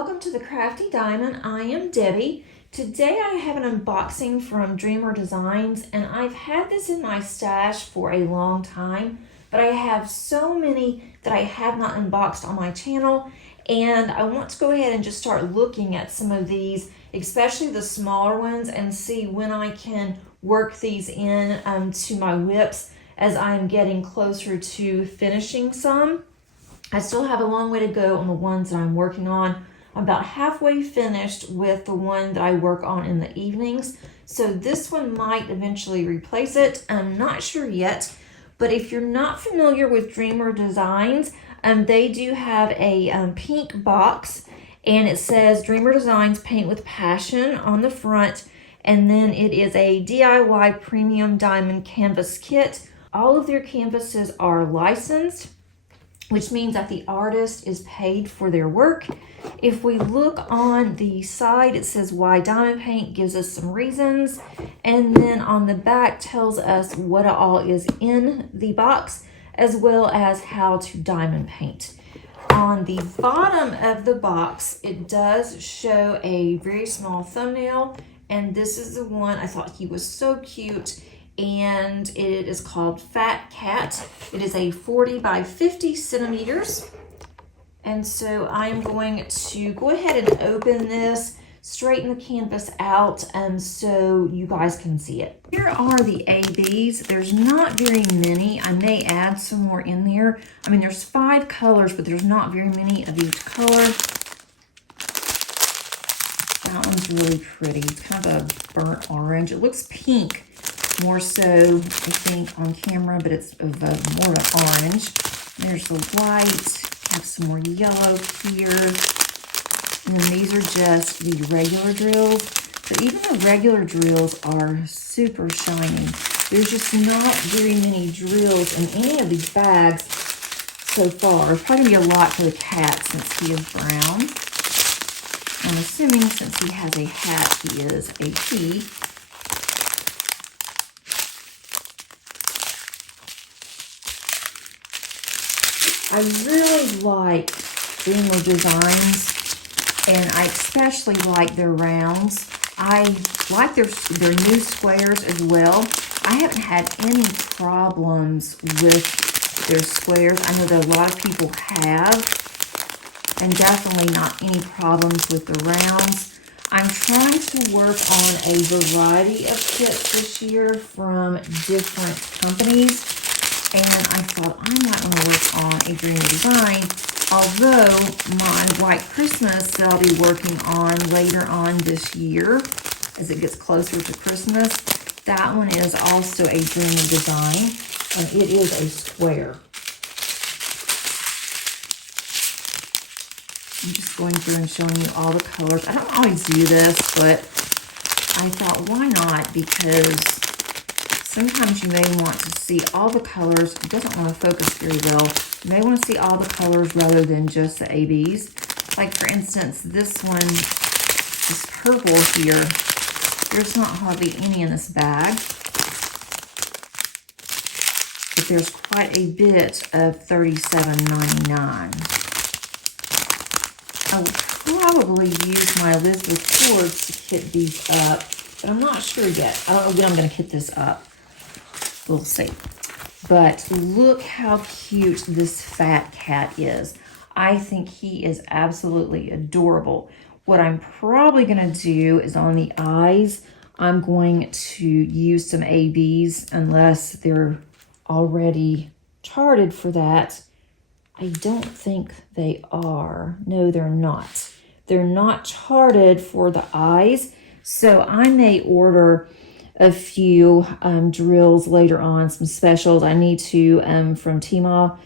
welcome to the Crafty Diamond. I am Debbie. Today I have an unboxing from Dreamer Designs, and I've had this in my stash for a long time, but I have so many that I have not unboxed on my channel, and I want to go ahead and just start looking at some of these, especially the smaller ones, and see when I can work these in to my whips as I am getting closer to finishing some. I still have a long way to go on the ones that I'm working on. I'm about halfway finished with the one that I work on in the evenings. So this one might eventually replace it. I'm not sure yet. But if you're not familiar with Dreamer Designs, they do have a pink box. And it says Dreamer Designs Paint with Passion on the front. And then it is a DIY Premium Diamond Canvas Kit. All of their canvases are licensed, which means that the artist is paid for their work. If we look on the side, it says why diamond paint, gives us some reasons. And then on the back tells us what all is in the box, as well as how to diamond paint. On the bottom of the box, it does show a very small thumbnail. And this is the one, I thought he was so cute. And it is called Fat Cat. It is a 40 by 50 centimeters. And so I'm going to go ahead and open this, straighten the canvas out so you guys can see it. Here are the ABs. There's not very many. I may add some more in there. I mean, there's 5 colors, but there's not very many of each color. That one's really pretty. It's kind of a burnt orange. It looks pink more so, I think, on camera, but it's more of an orange. There's the white. Have some more yellow here. And then these are just the regular drills. But even the regular drills are super shiny. There's just not very many drills in any of these bags so far. It's probably going to be a lot for the cat since he is brown. I'm assuming since he has a hat, he is a he. I really like Dreamer Designs, and I especially like their rounds. I like their new squares as well. I haven't had any problems with their squares. I know that a lot of people have, and definitely not any problems with the rounds. I'm trying to work on a variety of kits this year from different companies. And I thought, I'm not going to work on a Dreamer Design, although my White Christmas that I'll be working on later on this year, as it gets closer to Christmas, that one is also a Dreamer Design, and it is a square. I'm just going through and showing you all the colors. I don't always do this, but I thought, why not? Because sometimes you may want to see all the colors. It doesn't want to focus very well. You may want to see all the colors rather than just the ABs. Like, for instance, this one, this purple here, there's not hardly any in this bag. But there's quite a bit of $37.99. I will probably use my Elizabeth cords to kit these up, but I'm not sure yet. I don't know when I'm going to kit this up. We'll see. But look how cute this Fat Cat is. I think he is absolutely adorable. What I'm probably going to do is on the eyes, I'm going to use some ABs unless they're already charted for that. I don't think they are. No, they're not. They're not charted for the eyes. So I may order a few drills later on, some specials I need to from Tmall.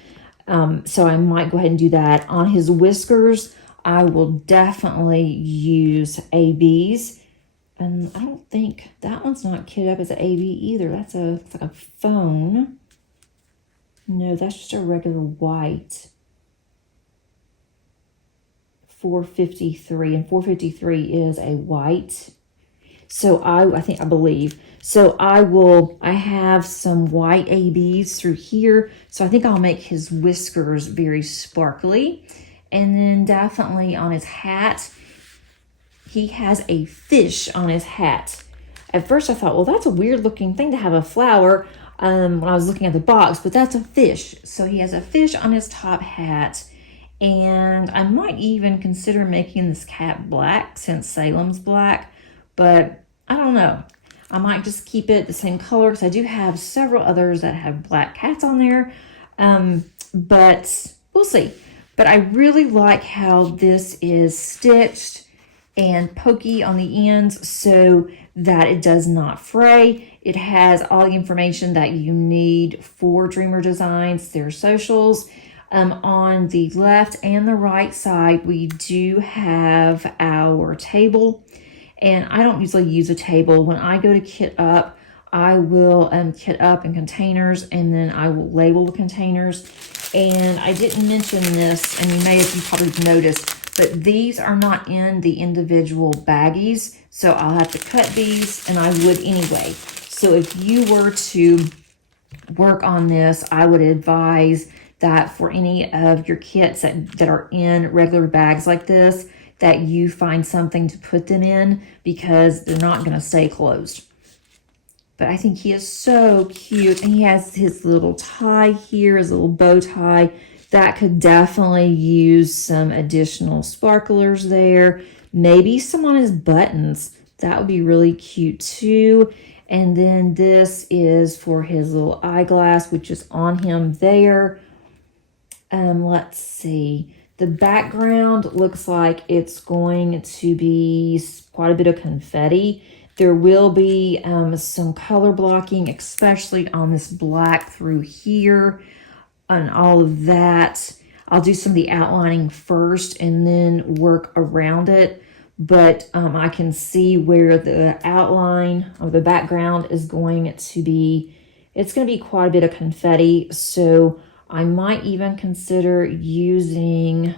So I might go ahead and do that. On his whiskers, I will definitely use ABs. And I don't think that one's not kitted up as an AB either. That's it's like a phone. No, that's just a regular white. 453, and 453 is a white. So I believe. So I have some white ABs through here. So I think I'll make his whiskers very sparkly. And then definitely on his hat, he has a fish on his hat. At first I thought, well, that's a weird looking thing to have a flower when I was looking at the box, but that's a fish. So he has a fish on his top hat. And I might even consider making this cap black since Salem's black, but I don't know. I might just keep it the same color because I do have several others that have black cats on there, but we'll see. But I really like how this is stitched and pokey on the ends so that it does not fray. It has all the information that you need for Dreamer Designs, their socials. On the left and the right side, we do have our table. And I don't usually use a table. When I go to kit up, I will kit up in containers, and then I will label the containers. And I didn't mention this, and you probably noticed, but these are not in the individual baggies. So I'll have to cut these, and I would anyway. So if you were to work on this, I would advise that for any of your kits that are in regular bags like this, that you find something to put them in because they're not going to stay closed. But I think he is so cute. And he has his little tie here, his little bow tie. That could definitely use some additional sparklers there. Maybe some on his buttons. That would be really cute too. And then this is for his little eyeglass, which is on him there. Let's see. The background looks like it's going to be quite a bit of confetti. There will be some color blocking, especially on this black through here and all of that. I'll do some of the outlining first and then work around it. But I can see where the outline of the background is going to be. It's going to be quite a bit of confetti. So I might even consider using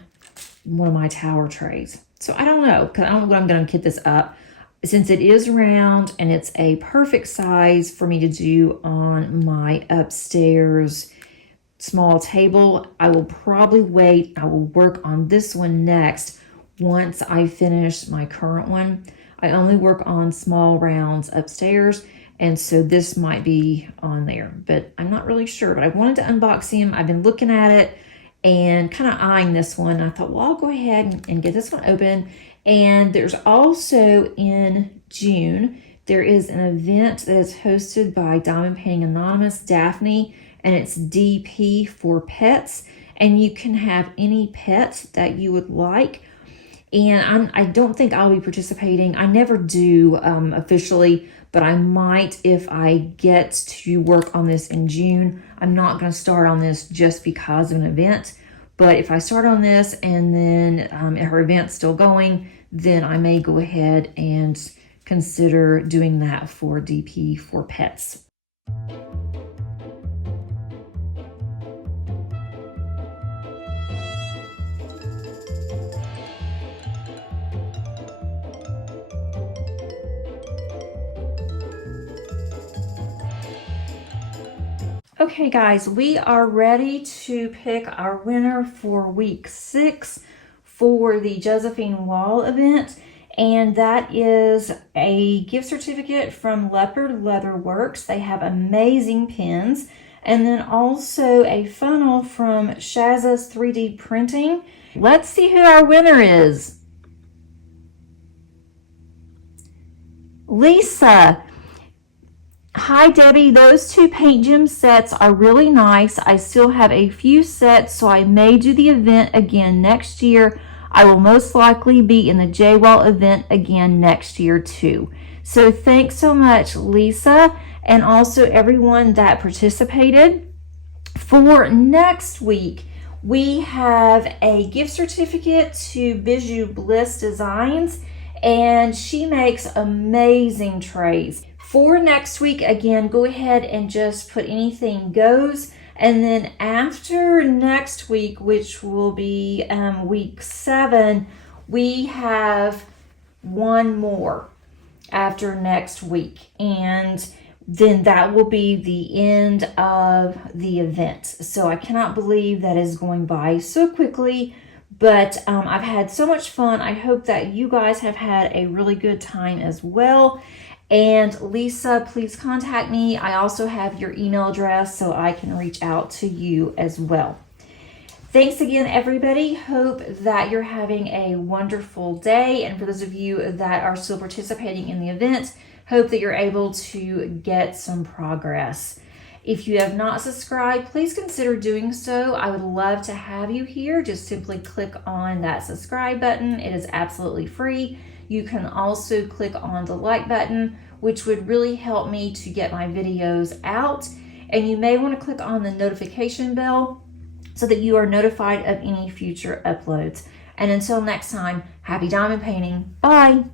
one of my tower trays. So I don't know, because I don't know what I'm going to kit this up. Since it is round and it's a perfect size for me to do on my upstairs small table, I will probably wait. I will work on this one next once I finish my current one. I only work on small rounds upstairs, and so this might be on there, but I'm not really sure. But I wanted to unbox him. I've been looking at it and kind of eyeing this one. I thought, well, I'll go ahead and get this one open. And there's also in June, there is an event that is hosted by Diamond Painting Anonymous, Daphne, and it's DP for pets. And you can have any pets that you would like. And I don't think I'll be participating. I never do officially, but I might if I get to work on this in June. I'm not going to start on this just because of an event. But if I start on this and then her event's still going, then I may go ahead and consider doing that for DP for pets. Okay guys, we are ready to pick our winner for week 6 for the Josephine Wall event, and that is a gift certificate from Leopard Leather Works. They have amazing pins, and then also a funnel from Shaza's 3D Printing. Let's see who our winner is. Lisa. Hi Debbie, those 2 paint gem sets are really nice. I still have a few sets, so I may do the event again next year. I will most likely be in the J-Wall event again next year too. So thanks so much, Lisa, and also everyone that participated. For next week, we have a gift certificate to Bijou Bliss Designs, and she makes amazing trays. For next week, again, go ahead and just put anything goes. And then after next week, which will be week 7, we have one more after next week. And then that will be the end of the event. So I cannot believe that is going by so quickly. But I've had so much fun. I hope that you guys have had a really good time as well. And Lisa, please contact me. I also have your email address so I can reach out to you as well. Thanks again, everybody. Hope that you're having a wonderful day. And for those of you that are still participating in the event, hope that you're able to get some progress. If you have not subscribed, please consider doing so. I would love to have you here. Just simply click on that subscribe button. It is absolutely free. You can also click on the like button, which would really help me to get my videos out. And you may want to click on the notification bell so that you are notified of any future uploads. And until next time, happy diamond painting. Bye.